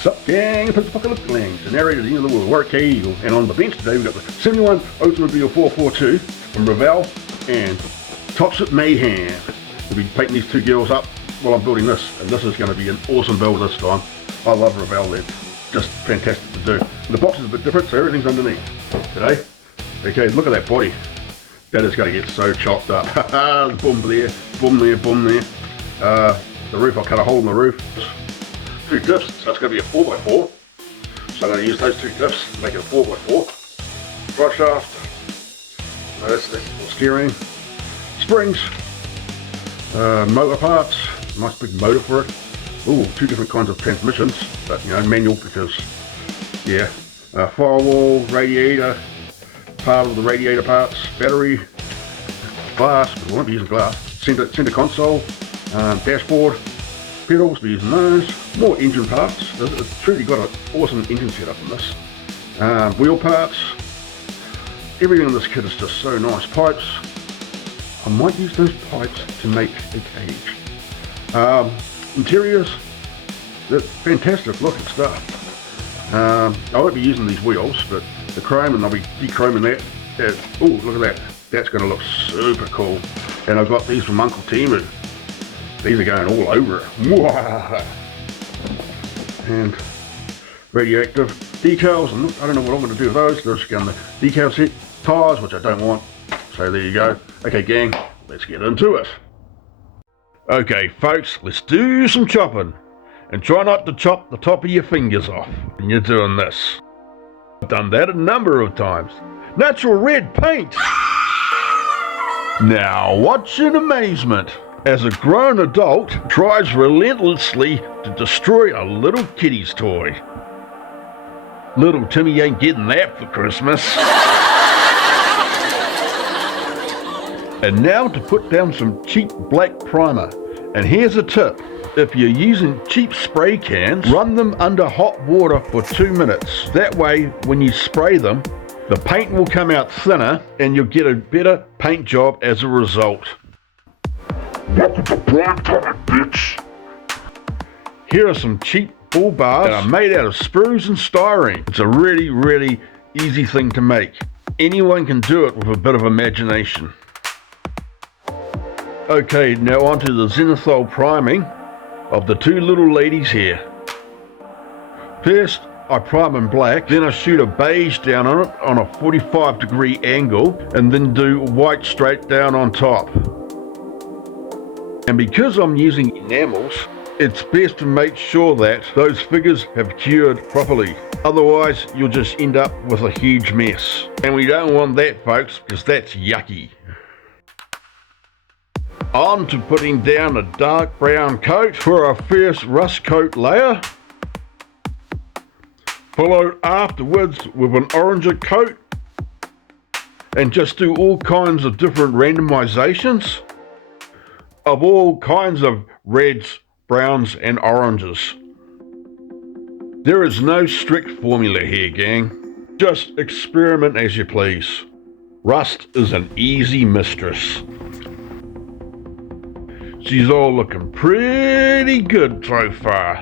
Sup gang, Post-apocalyptic Wasteland, the narrator, the little work eagle. And on the bench today we've got the 71 Oldsmobile 442 from Revell and Toxic Mayhem. We'll be painting these two girls up while I'm building this, and this is going to be an awesome build this time. I love Revell, they're just fantastic to do. The box is a bit different, so everything's underneath today. Okay, look at that body. That is going to get so chopped up. Boom there, boom there, boom there. The roof, I'll cut a hole in the roof. Two diffs, so it's going to be a 4x4. So I'm going to use those two diffs to make it a 4x4. Drive shaft. That's the steering. Springs. Motor parts. Nice big motor for it. Ooh, two different kinds of transmissions, but you know, manual because, yeah. Firewall, radiator, part of the radiator parts, battery, glass, but we won't be using glass. Center console, dashboard, pedals, we're using those. More engine parts. It's truly got an awesome engine setup in this. Wheel parts. Everything in this kit is just so nice. Pipes. I might use those pipes to make a cage. Interiors. They're fantastic looking stuff. I won't be using these wheels, but the chrome, and I'll be de-chroming that. Oh, look at that. That's going to look super cool. And I've got these from Uncle Timu. These are going all over it. And radioactive decals. I don't know what I'm going to do with those. They're just going to decal set. Tires, which I don't want. So there you go. Okay, gang, let's get into it. Okay, folks, let's do some chopping. And try not to chop the top of your fingers off when you're doing this. I've done that a number of times. Natural red paint. Now watch in amazement as a grown adult tries relentlessly to destroy a little kiddie's toy. Little Timmy ain't getting that for Christmas. And now to put down some cheap black primer. And here's a tip. If you're using cheap spray cans, run them under hot water for 2 minutes. That way, when you spray them, the paint will come out thinner and you'll get a better paint job as a result. Welcome to prime time, bitch. Here are some cheap bull bars that are made out of sprues and styrene. It's a really, really easy thing to make. Anyone can do it with a bit of imagination. Okay, now onto the Zenithal priming of the two little ladies here. First, I prime in black, then I shoot a beige down on it on a 45-degree angle, and then do white straight down on top. And because I'm using enamels, it's best to make sure that those figures have cured properly. Otherwise, you'll just end up with a huge mess. And we don't want that, folks, because that's yucky. On to putting down a dark brown coat for our first rust coat layer. Followed afterwards with an oranger coat. And just do all kinds of different randomizations of all kinds of reds, browns and oranges. There is no strict formula here, gang. Just experiment as you please. Rust is an easy mistress. She's all looking pretty good so far.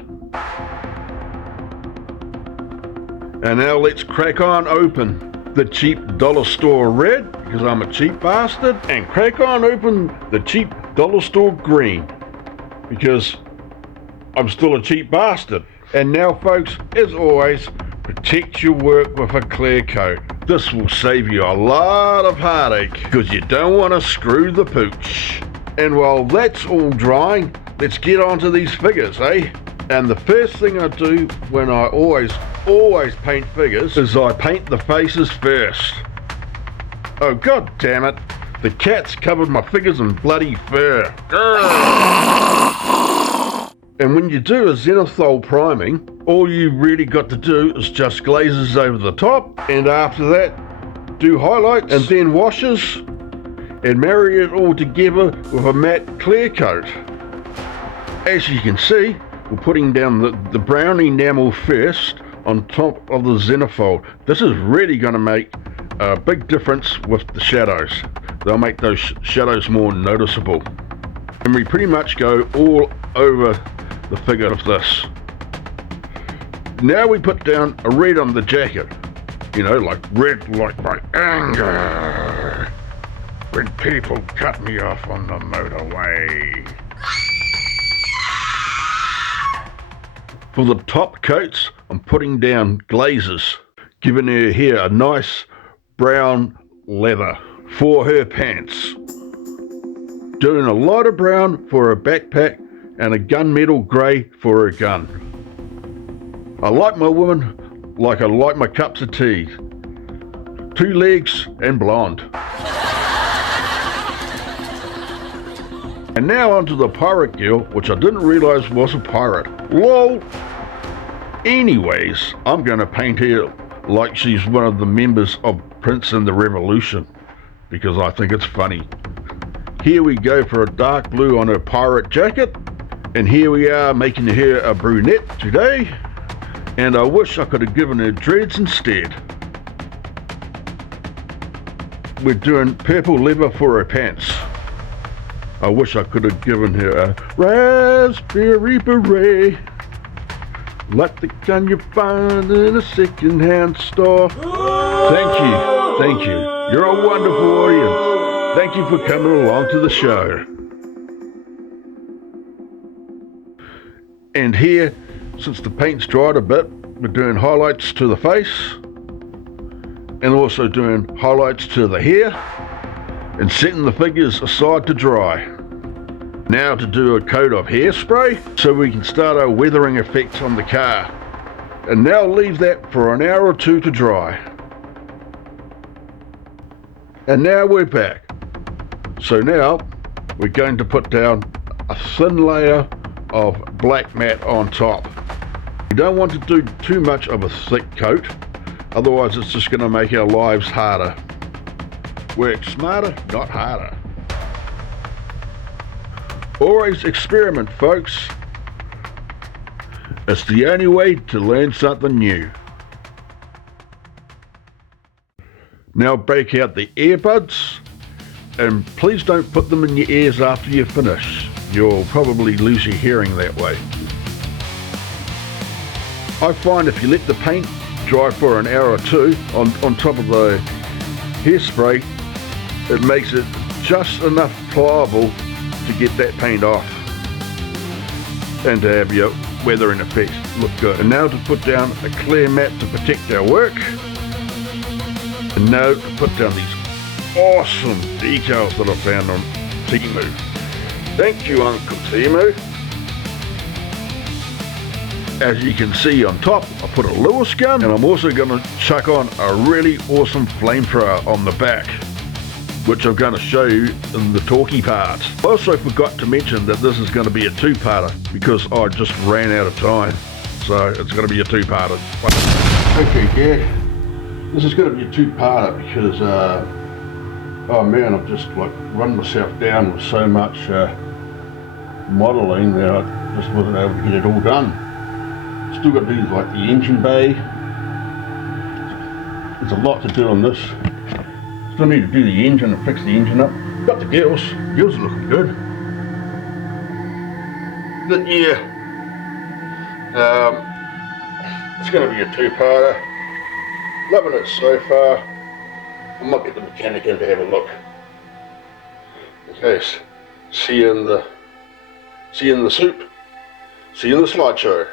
And now let's crack on open the cheap dollar store red, because I'm a cheap bastard, and crack on open the cheap dollar store green, because I'm still a cheap bastard. And now, folks, as always, protect your work with a clear coat. This will save you a lot of heartache, because you don't want to screw the pooch. And while that's all drying, let's get onto these figures, eh? And the first thing I do when I always paint figures is I paint the faces first. Oh, god damn it. The cat's covered my figures in bloody fur. And when you do a Zenithal priming, all you really got to do is just glazes over the top, and after that, do highlights and then washes, and marry it all together with a matte clear coat. As you can see, we're putting down the brown enamel first on top of the Zenithal. This is really going to make a big difference with the shadows. They'll make those shadows more noticeable. And we pretty much go all over the figure of this. Now we put down a red on the jacket. You know, like red like my anger. When people cut me off on the motorway. For the top coats, I'm putting down glazes, giving her hair a nice brown leather for her pants. Doing a lot of brown for her backpack and a gunmetal grey for her gun. I like my woman like I like my cups of tea. 2 legs and blonde. And now onto the pirate girl, which I didn't realise was a pirate. LOL! Anyways, I'm going to paint her like she's one of the members of Prince and the Revolution, because I think it's funny. Here we go for a dark blue on her pirate jacket, and here we are making her a brunette today, and I wish I could have given her dreads instead. We're doing purple leather for her pants. I wish I could have given her a raspberry beret, like the kind you find in a second-hand store. Thank you. You're a wonderful audience. Thank you for coming along to the show. And here, since the paint's dried a bit, we're doing highlights to the face, and also doing highlights to the hair, and setting the figures aside to dry. Now to do a coat of hairspray so we can start our weathering effects on the car. And now leave that for an hour or 2 to dry. And now we're back. So now we're going to put down a thin layer of black matte on top. We don't want to do too much of a thick coat, otherwise it's just going to make our lives harder. Work smarter, not harder. Always experiment, folks. It's the only way to learn something new. Now break out the earbuds, and please don't put them in your ears after you finish. You'll probably lose your hearing that way. I find if you let the paint dry for an hour or 2 on top of the hairspray, it makes it just enough pliable to get that paint off and to have your weathering effects look good. And now to put down a clear mat to protect our work, and now to put down these awesome decals that I found on Temu. Thank you, Uncle Temu. As you can see on top, I put a Lewis gun, and I'm also going to chuck on a really awesome flamethrower on the back, which I'm going to show you in the talky part. I also forgot to mention that this is going to be a 2-parter because I just ran out of time. So it's going to be a 2-parter. Okay, Dad, this is going to be a 2-parter because, oh man, I've just like run myself down with so much modelling that I just wasn't able to get it all done. Still got to do like the engine bay. There's a lot to do on this. Still need to do the engine and fix the engine up. Got the gills. Gills are looking good. But yeah, it's going to be a 2-parter. Loving it so far. I might get the mechanic in to have a look. Okay, see you in the soup. See you in the slideshow.